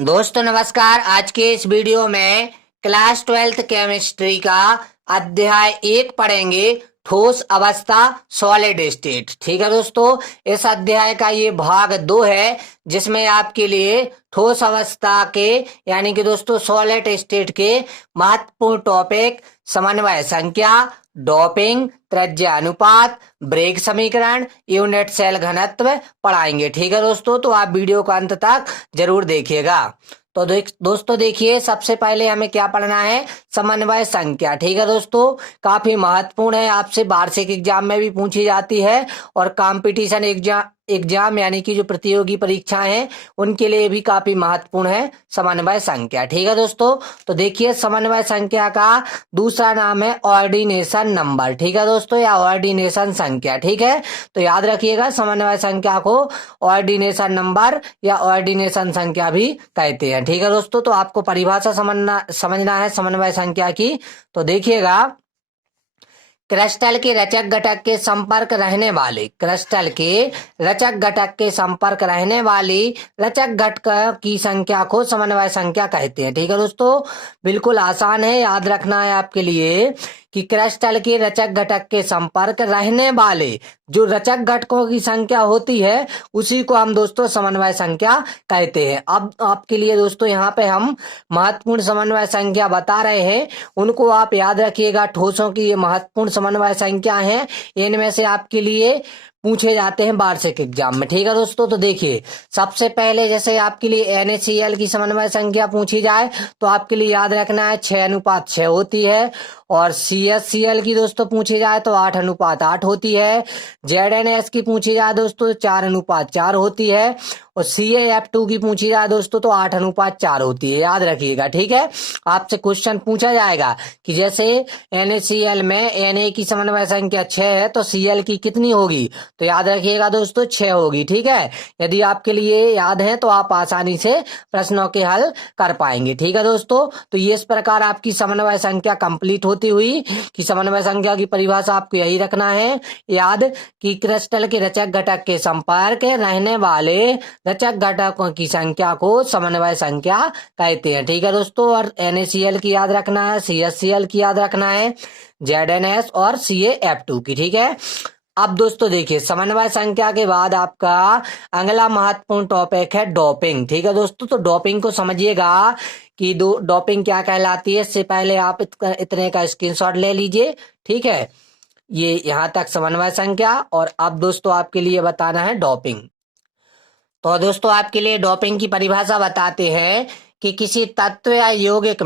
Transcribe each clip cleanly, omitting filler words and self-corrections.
दोस्तों नमस्कार। आज के इस वीडियो में क्लास 12th केमिस्ट्री का अध्याय 1 पढ़ेंगे, ठोस अवस्था सॉलिड स्टेट। ठीक है दोस्तों, इस अध्याय का ये भाग 2 है जिसमें आपके लिए ठोस अवस्था के यानी कि दोस्तों सॉलिड स्टेट के महत्वपूर्ण टॉपिक समन्वय संख्या, डोपिंग, त्रिज्या अनुपात, ब्रेग समीकरण, यूनिट सेल घनत्व पढ़ाएंगे। ठीक है दोस्तों, तो आप वीडियो को अंत तक जरूर देखिएगा। तो दोस्तों देखिए, सबसे पहले हमें क्या पढ़ना है, समन्वय संख्या। ठीक है दोस्तों, काफी महत्वपूर्ण है, आपसे वार्षिक एग्जाम में भी पूछी जाती है और कंपटीशन एग्जाम यानी कि जो प्रतियोगी परीक्षाएं हैं उनके लिए भी काफी महत्वपूर्ण है समन्वय संख्या। ठीक है दोस्तों, तो देखिए समन्वय संख्या का दूसरा नाम है ऑर्डिनेशन नंबर। ठीक है दोस्तों, या ऑर्डिनेशन संख्या। ठीक है, तो याद रखिएगा समन्वय संख्या को ऑर्डिनेशन नंबर या ऑर्डिनेशन संख्या भी कहते हैं। ठीक है दोस्तों, तो आपको परिभाषा समझना है समन्वय संख्या की। तो देखिएगा, क्रिस्टल के रचक घटक के संपर्क रहने वाले रचक घटक की संख्या को समन्वय संख्या कहते हैं। ठीक है दोस्तों, बिल्कुल आसान है, याद रखना है आपके लिए कि क्रिस्टल के रचक घटक के संपर्क रहने वाले जो रचक घटकों की संख्या होती है उसी को हम दोस्तों समन्वय संख्या कहते हैं। अब आपके लिए दोस्तों यहाँ पे हम महत्वपूर्ण समन्वय संख्या बता रहे हैं, उनको आप याद रखिएगा। ठोसों की ये महत्वपूर्ण समन्वय संख्या है, इनमें से आपके लिए पूछे जाते हैं वार्षिक एग्जाम में। ठीक है दोस्तों, तो देखिए सबसे पहले जैसे आपके लिए NaCl की समन्वय संख्या पूछी जाए तो आपके लिए याद रखना है 6:6 होती है, और CaCl की दोस्तों पूछी जाए तो 8:8 होती है। ZnS की पूछी जाए दोस्तों 4:4 होती है, और CaF2 की पूछी जाए दोस्तों तो 8:4 होती है। याद रखिएगा, ठीक है। आपसे क्वेश्चन पूछा जाएगा कि जैसे NaCl में Na की समन्वय संख्या 6 है तो Cl की कितनी होगी, तो याद रखिएगा दोस्तों 6 होगी। ठीक है, यदि आपके लिए याद है तो आप आसानी से प्रश्नों के हल कर पाएंगे। ठीक है दोस्तों, तो ये इस प्रकार आपकी समन्वय संख्या कंप्लीट होती हुई कि समन्वय संख्या की परिभाषा आपको यही रखना है याद कि क्रिस्टल के रचक घटक के संपर्क रहने वाले रचक घटकों की संख्या को समन्वय संख्या कहते हैं। ठीक है दोस्तों, और NaCl की याद रखना है, CaCl की याद रखना है, ZnS और CaF2 की। ठीक है, अब दोस्तों देखिए समन्वय संख्या के बाद आपका अगला महत्वपूर्ण टॉपिक है डोपिंग। ठीक है दोस्तों, तो डोपिंग को समझिएगा कि डोपिंग क्या कहलाती है। इससे पहले आप इतने का स्क्रीनशॉट ले लीजिए। ठीक है, ये यहाँ तक समन्वय संख्या, और अब दोस्तों आपके लिए बताना है डोपिंग। तो दोस्तों आपके लिए डोपिंग की परिभाषा बताते हैं कि किसी तत्व या यौगिक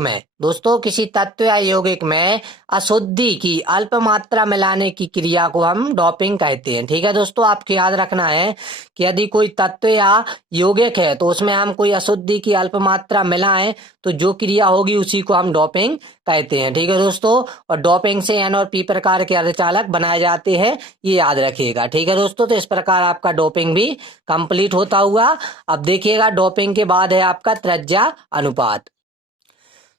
में अशुद्धि की अल्प मात्रा मिलाने की क्रिया को हम डोपिंग कहते हैं। ठीक है दोस्तों, आपको याद रखना है कि यदि कोई तत्व या यौगिक है तो उसमें हम कोई अशुद्धि की अल्प मात्रा मिलाएं तो जो क्रिया होगी उसी को हम डोपिंग कहते हैं। ठीक है दोस्तों, और डोपिंग से N और P प्रकार के अर्धचालक बनाए जाते हैं, ये याद रखिएगा। ठीक है दोस्तों, तो इस प्रकार आपका डोपिंग भी कंप्लीट होता हुआ। अब देखिएगा डोपिंग के बाद है आपका त्रिज्या अनुपात।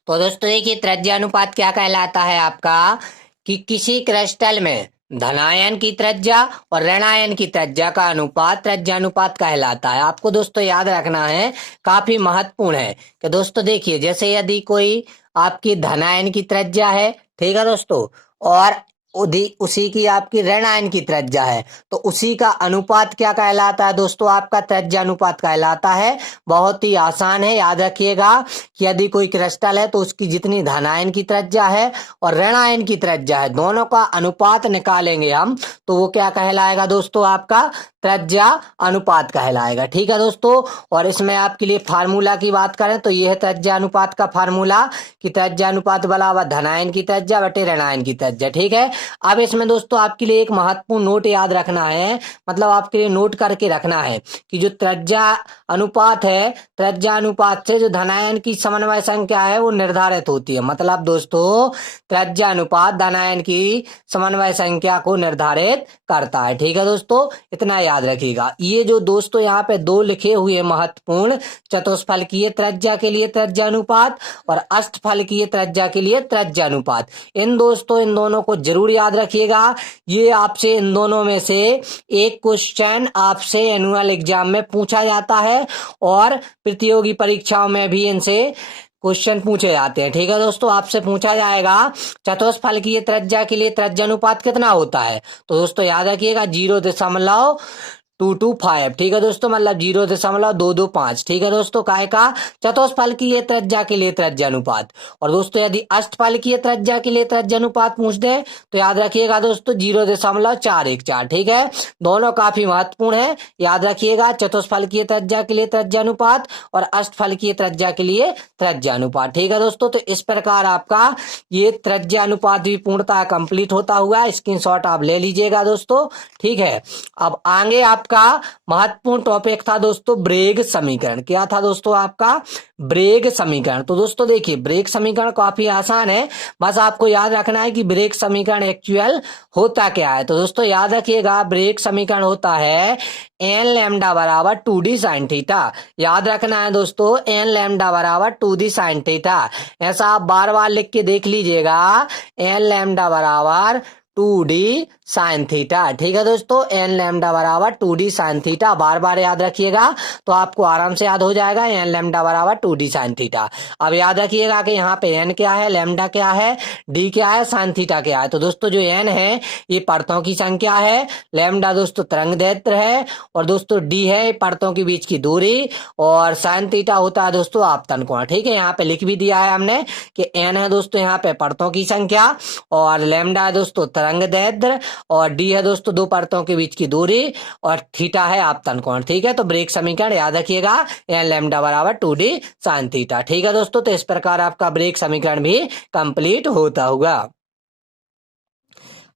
तो दोस्तों देखिए त्रिज्या अनुपात क्या कहलाता है आपका कि किसी क्रिस्टल में धनायन की त्रिज्या और ऋणायन की त्रिज्या का अनुपात त्रिज्या अनुपात कहलाता है। आपको दोस्तों याद रखना है, काफी महत्वपूर्ण है कि दोस्तों देखिए जैसे यदि कोई आपकी धनायन की त्रिज्या है, ठीक है दोस्तों, और उसी की आपकी ऋणायन की त्रिज्या है तो उसी का अनुपात क्या कहलाता है दोस्तों, आपका त्रिज्या अनुपात कहलाता है। बहुत ही आसान है, याद रखिएगा कि यदि कोई क्रिस्टल है तो उसकी जितनी धनायन की त्रिज्या है और ऋणायन की त्रिज्या है दोनों का अनुपात निकालेंगे हम तो वो क्या कहलाएगा दोस्तों, आपका त्रिज्या अनुपात कहलाएगा। ठीक है दोस्तों, और इसमें आपके लिए फार्मूला की बात करें तो यह है त्रिज्या अनुपात का फार्मूला कि त्रिज्या अनुपात बराबर धनायन की त्रिज्या बटे ऋणायन की त्रिज्या। ठीक है, अब इसमें दोस्तों आपके लिए एक महत्वपूर्ण नोट याद रखना है, मतलब आपके लिए नोट करके रखना है कि जो त्रिज्या अनुपात है, त्रिज्या अनुपात से जो धनायन की समन्वय संख्या है वो निर्धारित होती है। मतलब दोस्तों त्रिज्या अनुपात धनायन की समन्वय संख्या को निर्धारित करता है। ठीक है दोस्तों, इतना याद रखिएगा। ये जो दोस्तों यहाँ पे 2 लिखे हुए महत्वपूर्ण, चतुष्फलकीय त्रिज्या के लिए त्रिज्या अनुपात और अष्टफलकीय त्रिज्या के लिए त्रिज्या अनुपात, इन दोस्तों इन दोनों को जरूर याद रखिएगा, ये आपसे इन दोनों में से एक क्वेश्चन आपसे एनुअल एग्जाम में पूछा जाता है और प्रतियोगी परीक्षाओं में भी इनसे क्वेश्चन पूछे जाते हैं। ठीक है दोस्तों, आपसे पूछा जाएगा चतुष्फलकीय त्रिज्या के लिए त्रिज्या अनुपात कितना होता है। तो दोस्तों याद रखिएगा 0.225। ठीक है दोस्तों, मतलब 0.225। ठीक है दोस्तों, काय का चतुष्फलकीय त्रिज्या के लिए त्रिज्या अनुपात। और दोस्तों यदि अष्टफलकीय त्रिज्या के लिए त्रिज्या अनुपात पूछ दे तो याद रखिएगा दोस्तों 0.414। ठीक है, दोनों काफी महत्वपूर्ण है, याद रखिएगा चतुष्फलकीय त्रिज्या के लिए त्रिज्या अनुपात और अष्टफलकीय त्रिज्या के लिए त्रिज्या अनुपात। ठीक है दोस्तों, तो इस प्रकार आपका ये त्रिज्या अनुपात भी पूर्णतः कंप्लीट होता हुआ स्क्रीनशॉट आप ले लीजिएगा दोस्तों। ठीक है, अब आगे आपका महत्वपूर्ण टॉपिक था दोस्तों ब्रेग समीकरण। क्या था दोस्तों आपका ब्रेग समीकरण। तो दोस्तों देखिए ब्रेग समीकरण काफी आसान है, बस आपको याद रखना है कि ब्रेग समीकरण एक्चुअल होता क्या है। तो दोस्तों याद रखिएगा ब्रेग समीकरण होता है एन लैम्डा बराबर 2d साइन थीटा। याद रखना है दोस्तों एन लैम्डा बराबर 2d साइन थीटा। ऐसा आप बार बार लिख के देख लीजिएगा, एन लैम्डा बराबर 2d साइन थीटा। ठीक है दोस्तों, एन लैम्डा बराबर 2d साइन थीटा, बार बार याद रखिएगा तो आपको आराम से याद हो जाएगा एन लैम्डा बराबर 2d साइन थीटा। अब याद रखिएगा कि यहाँ पे एन क्या है, लैम्डा क्या है, डी क्या है, साइन थीटा क्या है। तो दोस्तों जो एन है ये परतों की संख्या है, लैम्डा दोस्तों तरंग दैर्ध्य है, और दोस्तों डी है परतों के बीच की दूरी, और साइन थीटा होता है दोस्तों आपतन कोण। ठीक है, यहाँ पे लिख भी दिया है हमने कि एन है दोस्तों यहाँ पे परतों की संख्या, और लैम्डा है दोस्तों तरंग दैर्ध्य, और डी है दोस्तों दो परतों के बीच की दूरी, और थीटा है आपतन कोण। ठीक है, तो ब्रेग समीकरण याद रखिएगा एन लैम्डा बराबर 2d साइन थीटा। ठीक है दोस्तों, तो इस प्रकार आपका ब्रेग समीकरण भी कंप्लीट होता होगा।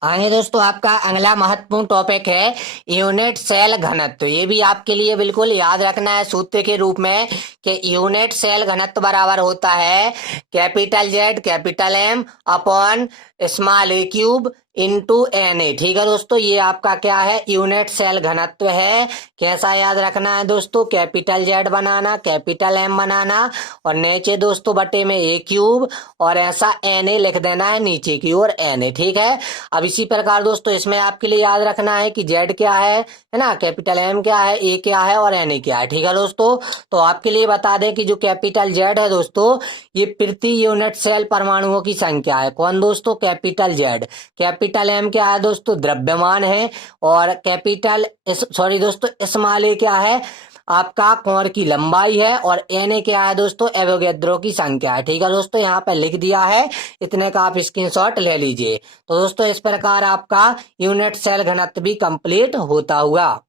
आगे दोस्तों आपका अगला महत्वपूर्ण टॉपिक है यूनिट सेल घनत्व। ये भी आपके लिए बिल्कुल याद रखना है सूत्र के रूप में कि यूनिट सेल घनत्व बराबर होता है capital Z capital M upon small A cube into N A. ठीक है दोस्तों, ये आपका क्या है यूनिट सेल घनत्व है। कैसा याद रखना है दोस्तों, कैपिटल जेड बनाना, कैपिटल एम बनाना, और नीचे दोस्तों बटे में ए क्यूब, और ऐसा एन ए लिख देना है नीचे की ओर एन ए। ठीक है, अब इसी प्रकार दोस्तों इसमें आपके लिए याद रखना है कि जेड क्या है ना, कैपिटल एम क्या है, ए क्या है, और एन ए क्या है। ठीक है दोस्तों, तो आपके लिए बता दें कि जो कैपिटल जेड है दोस्तों ये प्रति यूनिट सेल परमाणुओं की संख्या है। कौन दोस्तों, कैपिटल जेड। कैपिटल एम क्या है दोस्तों, द्रव्यमान है, और कैपिटल सॉरी दोस्तों स्मॉल ए क्या है, आपका कोण की लंबाई है, और एन ए क्या है दोस्तों, एवोगैड्रो की संख्या है। ठीक है दोस्तों, यहाँ पे लिख दिया है, इतने का आप स्क्रीनशॉट ले लीजिए। तो दोस्तों इस प्रकार आपका यूनिट सेल घनत्व भी कंप्लीट होता हुआ।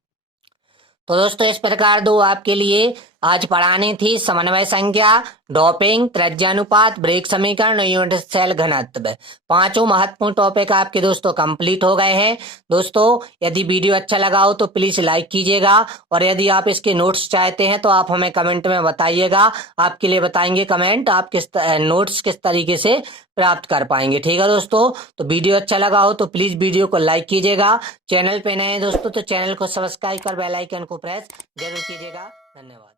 तो दोस्तों इस प्रकार दो आपके लिए आज पढ़ानी थी समन्वय संख्या, डॉपिंग, त्रिज्यानुपात, ब्रेग समीकरण और यूनिट सेल घनत्व। पांचों महत्वपूर्ण टॉपिक आपके दोस्तों कंप्लीट हो गए हैं। दोस्तों यदि वीडियो अच्छा लगा हो तो प्लीज लाइक कीजिएगा, और यदि आप इसके नोट्स चाहते हैं तो आप हमें कमेंट में बताइएगा, आपके लिए बताएंगे कमेंट आप किस नोट्स किस तरीके से प्राप्त कर पाएंगे। ठीक है दोस्तों, तो वीडियो अच्छा लगा हो तो प्लीज वीडियो को लाइक कीजिएगा, चैनल पे नए हैं दोस्तों तो चैनल को सब्सक्राइब कर बेल आइकन को प्रेस जरूर कीजिएगा। धन्यवाद।